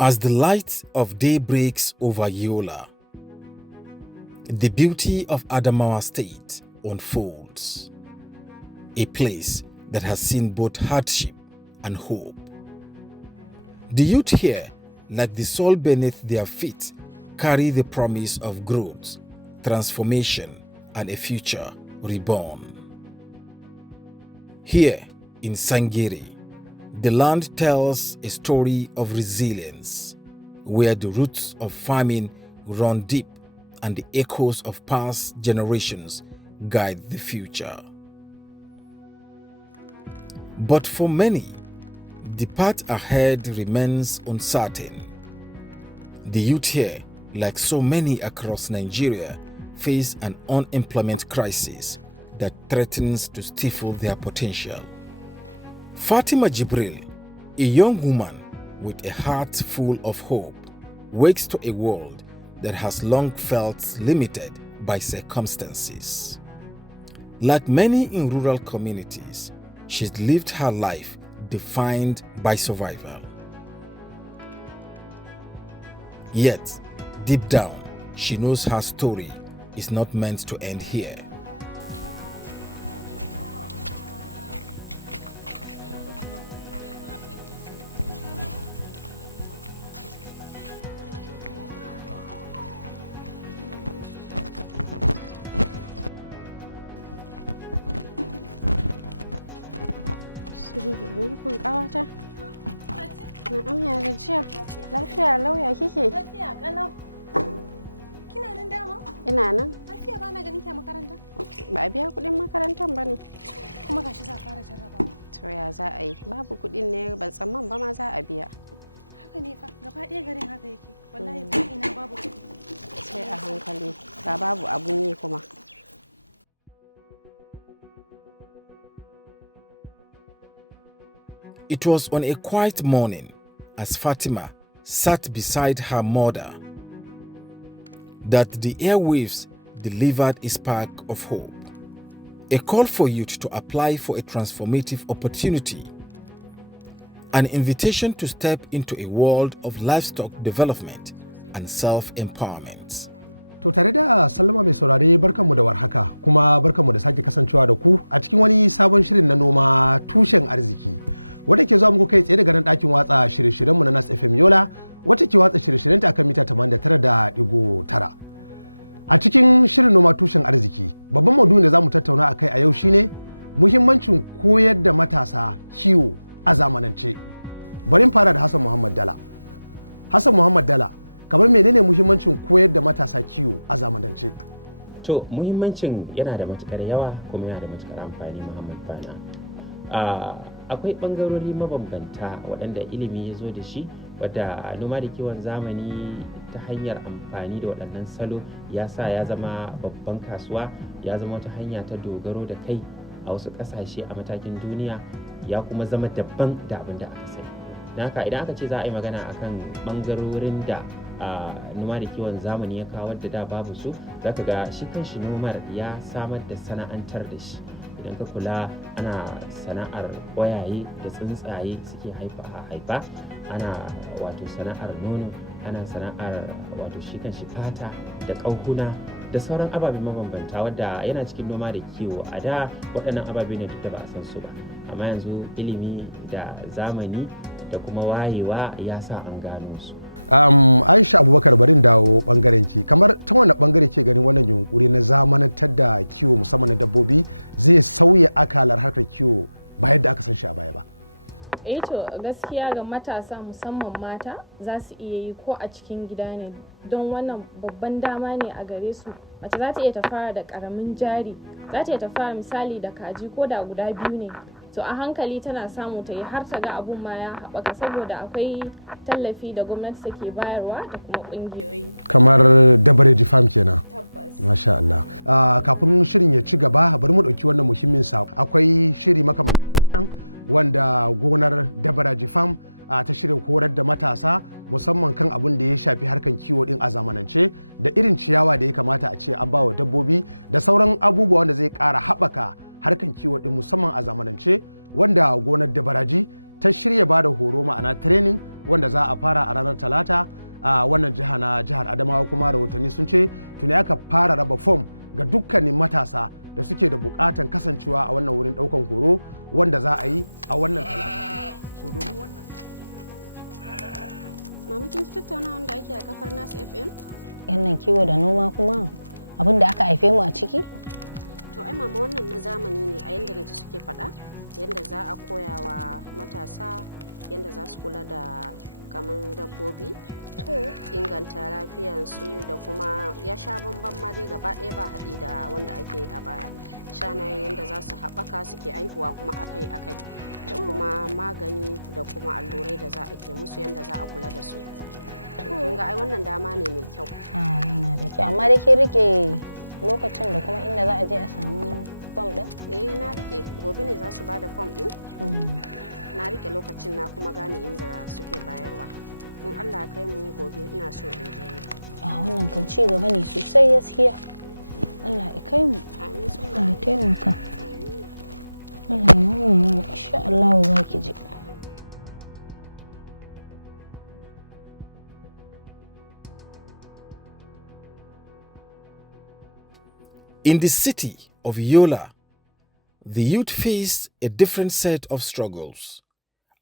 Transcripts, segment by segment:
As the light of day breaks over YOLA, the beauty of ADAMAWA State unfolds, a place that has seen both hardship and hope. The youth here, like the soil beneath their feet, carry the promise of growth, transformation, and a future reborn. Here in Sangiri, the land tells a story of resilience, where the roots of farming run deep and the echoes of past generations guide the future. But for many, the path ahead remains uncertain. The youth here, like so many across Nigeria, face an unemployment crisis that threatens to stifle their potential. Fatima Jibril, a young woman with a heart full of hope, wakes to a world that has long felt limited by circumstances. Like many in rural communities, she's lived her life defined by survival. Yet, deep down, she knows her story is not meant to end here. Kun kawata? Na'am ya gajiya. Lafiya lau ya kike? Lafiya kalau. Kina nan dama? Ina nan. Lafiya ba na ganin ki a makaranta? Ba biya kuɗin makarantar ba ne. Kuma gashi za fara jarrabawa. To ya za a yi? Babu kuɗin ne ban tsamman ba ma za a biya. Haka ne fa, gaba ɗaya garin haka yake. Wallahi ko ina babu kuɗi. Sai a hankali. Ga babu abun yi kuma. It was on a quiet morning, as Fatima sat beside her mother, that the airwaves delivered a spark of hope. A call for youth to apply for a transformative opportunity. An invitation to step into a world of livestock development and self-empowerment. To tare da sallama mai saurare barkanmu da warhaka kuma barkanmu da sake kasancewa da ku a cikin wani sabon shirin na noma tushen arziki. Wadda ke zuwa muku kai tsaye daga nan ɗakin watsa shirye-shiryenmu na Nas FM Yola, wacce ke watsa shirye-shiryenta akan mita 89.9. A cikin shirin noma tushen arziki, babban maudu'in da zamu tattauna akai a yau shine muhimmancin koyar da matasa kiwo a zamanance. Bari in fara da Hassan Muhammad Dala. Hassan Muhammad Dala, kamar menene muhimmancin koyar da matasa kiwo a zamanance? To, muhimmancin yana da matukar yawa kuma yana da matukar amfani, Muhammad Bana. Akwai ɓangarori mabambanta waɗanda ilimi ya zo da shi, wadda noma da kiwon zamani ta hanyar amfani da waɗannan salo ya sa ya zama babban kasuwa, ya zama wata hanya ta dogaro da kai a wasu ƙasashe a matakin duniya, ya kuma zama daban da abin da aka sani. Naka idan aka ce za a yi magana akan ɓangarorin da noma da kiwon zamani ya kawo da da babu su, za ka ga shi kanshi nomar ya samar da sana'antar da shi. Idan ka kula ana sana'ar ƙwayaye da tsuntsaye suke haifa, ana wato sana'ar nono, ana sana'ar wato shi kanshi fata da ƙauhuna da sauran ababe mabambanta wadda yana cikin noma da kiwo. A da waɗannan ababe ne duk da ba a san su ba, amma yanzu ilimi da zamani da kuma wayewa ya sa an gano su. Aisha Abubakar, barin dawo bangaren ki, kamar ta wani bangare ke ganin wannan yunkuri na zamanantar da kiwo musamman na dabbobi zai sauya akalar harkar kiwo ba yadda aka san shi a baya ba? To gaskiya ga matasa musamman mata za su iya yi ko a cikin gida ne, don wannan babban dama ne a gare su. Mace za ta iya ta fara da karamin jari, za ta iya ta fara misali da kaji ko da guda biyu ne, to a hankali tana samu ta yi har ta ga abun ma ya haɓaka, saboda akwai tallafi da gwamnati take bayarwa da kuma ƙungiyoyi kamar Dabareji farm kenan. Tabbas. Masha Allah. Kafin shirin ya ci gaba, bari mu ɗauki wannan muhimmin sa. Akwai shiri makamantan wanda gonar Dabareji farm ta shirin horar da matasa musamman kan abin da ya shafi harkan kiwo din a zamanance, da irin ciyawa da ya kamata a ce an bawa dabbobi da sauran abubuwa wanda zai ƙara haɓaka harkan kiwo din musamman a zamanance, wanda gonar Dabareji ta shirya bada horo ma'ana training wanda za a fara a ranar Talata a wannan jiha na jihar Adamawa. Kuma rahotanni sun ce tuni aka fara raba fom ga dukkanin matasa da suke da bukatan kasancewa a wannan wurin daukan horo wanda za a yi a wannan Talata. So domin wannan Mama kin tattauna wanda ake a kafar Nasu FM? Yannan kiwo da noma kuma abin da aka haife mu a ciki? To ai mama wannan na zamani ne a yanda naji suke faɗa, yanda za a koya wa matasa yanda za su kula da kaman dabbobi, inganta lafiyarsu da kuma ya sha bamban ma dai gaba ɗaya ba haɗi da wanda ake a baya. Shanayen yanda za su haɓaka suke aihuwa kuma akai-akai. Da kuma magani da kuma allurai da za a ke musu yadda za a kula da su. Kin ga ai wannan dama ne mai kyau. Yana da kyau, amma da ke rike lokacin da kuma inda za a je a samu fom din? Na rike, gobe ne za su ba da fom din. Na rike lokacin na kuma gane inda suke bayarwa. In Allah ya kai mu gobe ina so in je. Wannan kan ci gaba ne sosai gaskiya. Allah ya kai mu. Amin. Allah ya taimaka. Insha Allah za ki je. In the city of YOLA, the youth faced a different set of struggles.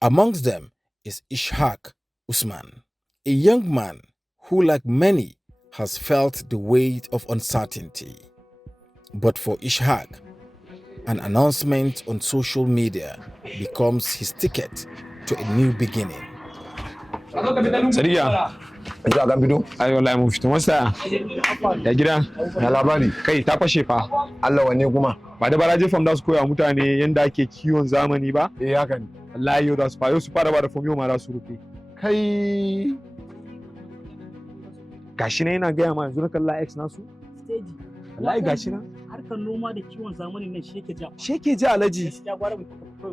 Amongst them is Ishaq Usman, a young man who, like many, has felt the weight of uncertainty. But for Ishaq, an announcement on social media becomes his ticket to a new beginning. Sadiya, ya ga bido? Ai wallahi mun fito masa. Ya gida? Ya labari? Kai ta fashe fa. Allah wane kuma? Ba da Dabareji fam da su koya mutane yanda ake kiwon zamani ba? Haka ne. Wallahi yau da su fara ba da fam yau ma da su rufe. Kai gashi ne yana gaya ma yanzu na kalla X nasu? Steady. Wallahi gashi na. Harkar noma da kiwon zamani nan shi yake ja. Shi yake ja Alhaji.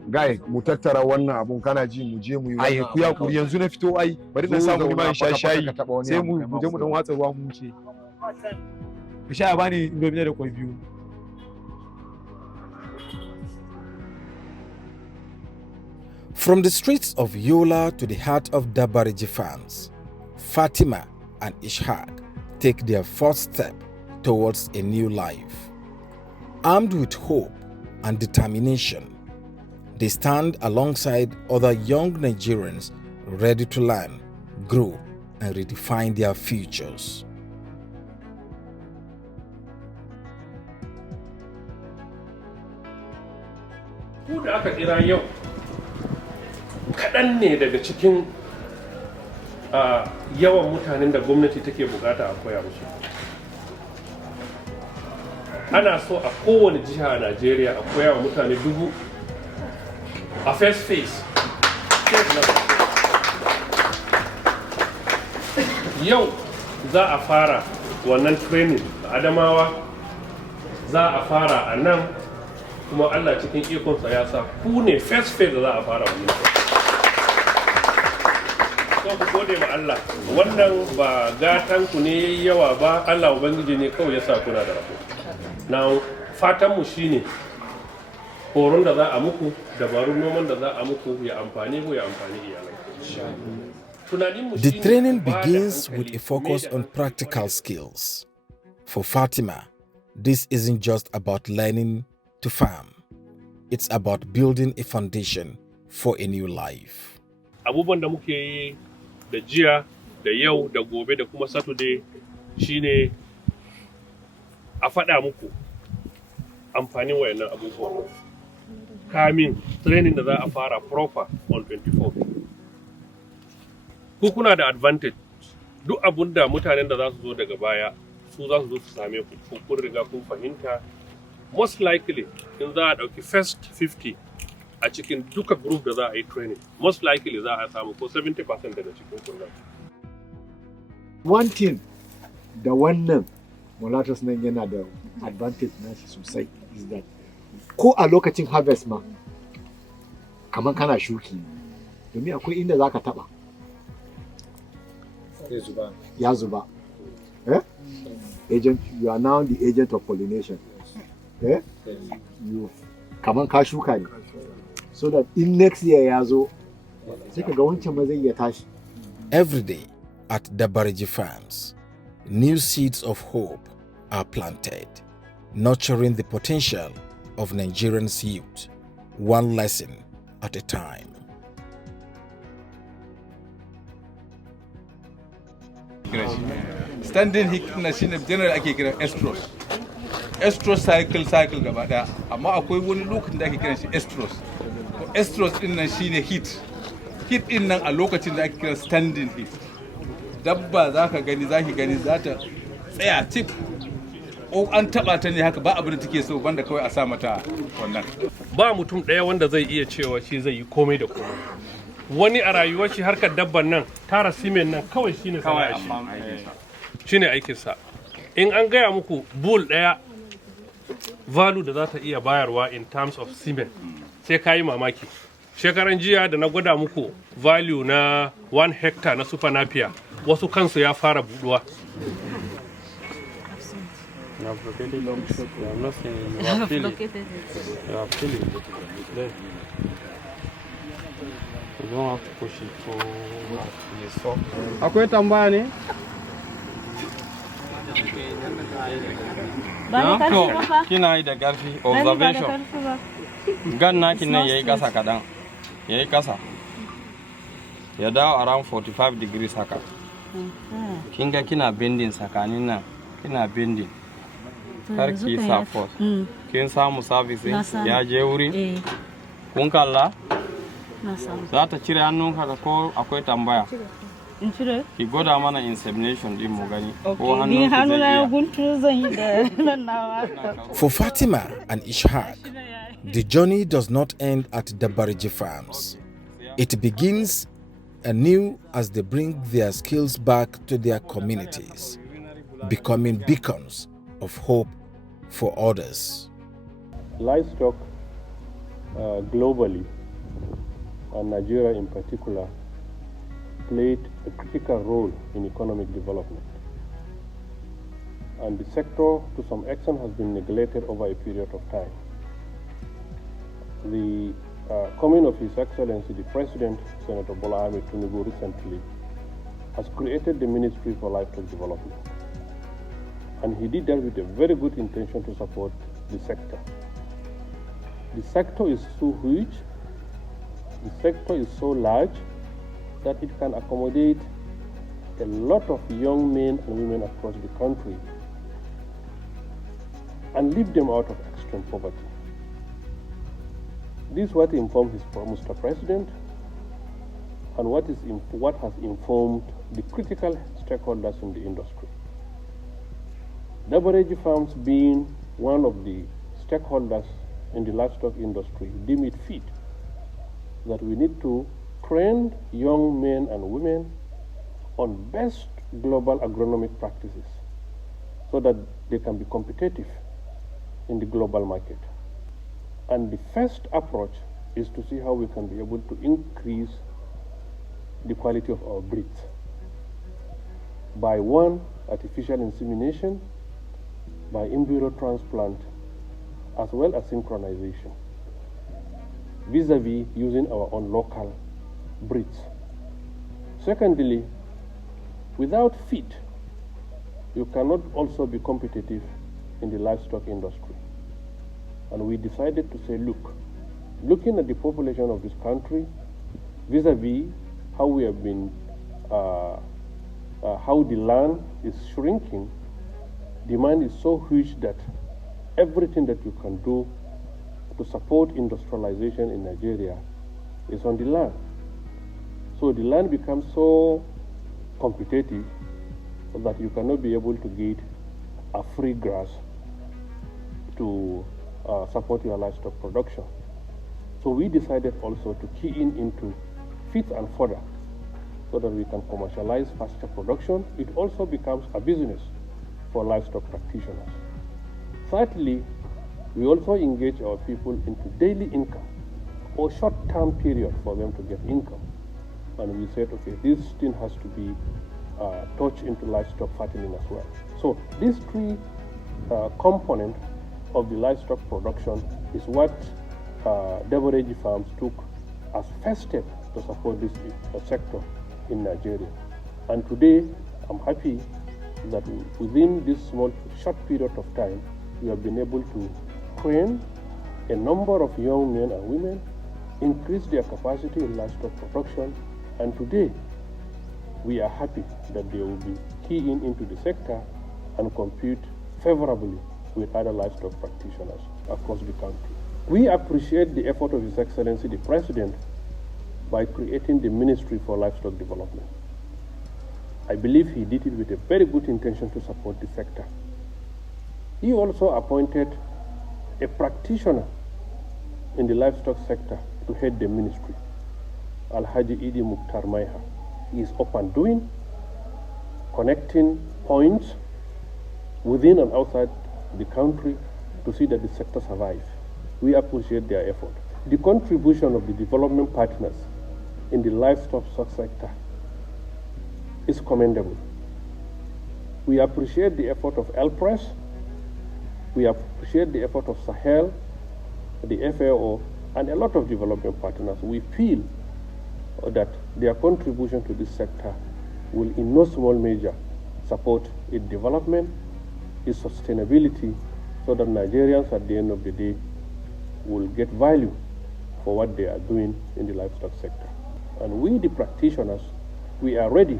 Gai mu tattara wannan abun kana ji mu je mu yi wannan. Ai ku ya kuri yanzu na fito ai bari na samu ma sha shayi sai mu je mu dan watsa ruwa mu wuce. Ku sha bani indomi da kwai biyu. From the streets of YOLA to the heart of Dabareji fans, Fatima and Ishaq take their first step towards a new life. Armed with hope and determination, they stand alongside other young Nigerians ready to learn, grow, and redefine their futures. Ku da aka kira yau kaɗan ne daga cikin yawan mutanen da gwamnati take bukata a koya musu. Ana so a kowane jiha a Najeriya a koya wa mutane 1000 a first phase. Yau za a fara wannan training a Adamawa, za a fara a nan, kuma Allah cikin ikonsa ya sa ku ne first phase da za a fara wannan. So ku gode ma Allah, wannan ba gatan ku ne yawa ba, Allah Ubangiji ne kawai ya sa kuna da rabo. Now, fatanmu shine horon da za a muku, dabarun noman da za a muku ya amfani ku ya amfani iyalan. The training begins with a focus on practical skills. For Fatima, this isn't just about learning to farm. It's about building a foundation for a new life. Abubuwan da muke yi da jiya, da yau, da gobe, da kuma Saturday shine a faɗa muku amfanin wayannan abubuwan. Kamin training da za a fara proper on 24. Ku kuna da advantage. Duk abun da mutanen da za su zo daga baya su za su zo su same ku, kun riga kun fahimta. Most likely in za a ɗauki first 50 a cikin duka group da za a yi training, most likely za a samu ko 70% daga cikin kunnan. One thing da wannan Molatas nan yana da advantage nashi sosai is that ko a lokacin harvest ma kamar kana shuki domin akwai inda za ka taɓa ya zuba. Agent, you are now the agent of pollination. You kamar ka shuka ne, so that in next year ya zo sai ka ga wancan ma zai iya tashi. Every day at Dabareji farms, new seeds of hope are planted, nurturing the potential of Nigerians' youth, one lesson at a time. Standing heat na shine general ake kira estrus cycle gaba daya, amma akwai wani lokacin da ake kiran shi estrus din nan shine heat din nan a lokacin da ake kira standing heat. Dabba zaki gani za ta tsaya tip ko an taba ta ne haka ba abin da take so banda kawai a sa mata wannan. Ba mutum ɗaya wanda zai iya cewa shi zai yi komai da komai. Wani a rayuwar shi harkar dabban nan tara simen nan kawai shine sana'a shine aikinsa. In an gaya muku bull ɗaya value da za ta iya bayarwa in terms of semen sai ka yi mamaki. Shekaran jiya da na gwada muku value na 1 hectare na super napier wasu kansu ya fara buduwa. Akwai tambaya ne? To, kina yi da ƙarfi, observation. Gan naki nan yayi ƙasa kaɗan, yayi ƙasa. Ya dawo around 45 degrees haka. Kin ga kina bending tsakanin nan, kina bending. Kar ki sa force. Kin samu service ya je wuri? Kun kalla? Za ta cire hannunka da ko akwai tambaya? Ki gwada mana insemination din mu gani. For Fatima and Ishaq, the journey does not end at Dabareji farms. It begins anew as they bring their skills back to their communities, becoming beacons of hope for others. Livestock globally, and Nigeria in particular, played a critical role in economic development. And the sector, to some extent, has been neglected over a period of time. The coming of His Excellency, the President, Senator Bola Ahmed Tinubu, recently, has created the Ministry for Livestock Development. And he did that with a very good intention to support the sector. The sector is so huge, the sector is so large, that it can accommodate a lot of young men and women across the country and lift them out of extreme poverty. This is what informed Mr. President and what has informed the critical stakeholders in the industry. Dabareji Farms, being one of the stakeholders in the livestock industry, deem it fit that we need to train young men and women on best global agronomic practices so that they can be competitive in the global market. And the first approach is to see how we can be able to increase the quality of our breeds by one, artificial insemination, by embryo transplant, as well as synchronization, vis-a-vis using our own local breeds. Secondly, without feed, you cannot also be competitive in the livestock industry. And we decided to say, look, looking at the population of this country, vis-a-vis how we have been, how the land is shrinking, demand is so huge that everything that you can do to support industrialization in Nigeria is on the land. So the land becomes so competitive that you cannot be able to get a free grass to support your livestock production. So we decided also to key into feed and fodder so that we can commercialize pasture production. It also becomes a business for livestock practitioners. Thirdly, we also engage our people into daily income or short-term period for them to get income. And we said, okay, this thing has to be touched into livestock fattening as well. So these three components of the livestock production is what Dabareji farms took as first step to support this sector in Nigeria. And today, I'm happy that within this short period of time, we have been able to train a number of young men and women, increase their capacity in livestock production, and today we are happy that they will be keying into the sector and compete favorably with other livestock practitioners across the country. We appreciate the effort of His Excellency the President by creating the Ministry for Livestock Development. I believe he did it with a very good intention to support the sector. He also appointed a practitioner in the livestock sector to head the ministry, Alhaji Idi Mukhtar Maiha. He is up and doing, connecting points within and outside the country to see that the sector survives. We appreciate their effort. The contribution of the development partners in the livestock sector is commendable. We appreciate the effort of El-Press, we appreciate the effort of Sahel, the FAO, and a lot of development partners. We feel that their contribution to this sector will in no small measure support its development, its sustainability, so that Nigerians at the end of the day will get value for what they are doing in the livestock sector. And we, the practitioners, we are ready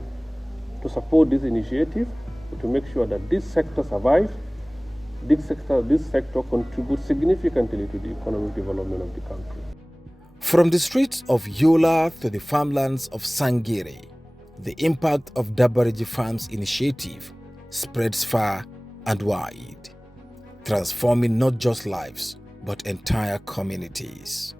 to support this initiative to make sure that this sector survives. This sector contributes significantly to the economic development of the country. From the streets of Yola to the farmlands of Sangere, the impact of Dabareji Farms initiative spreads far and wide, transforming not just lives, but entire communities.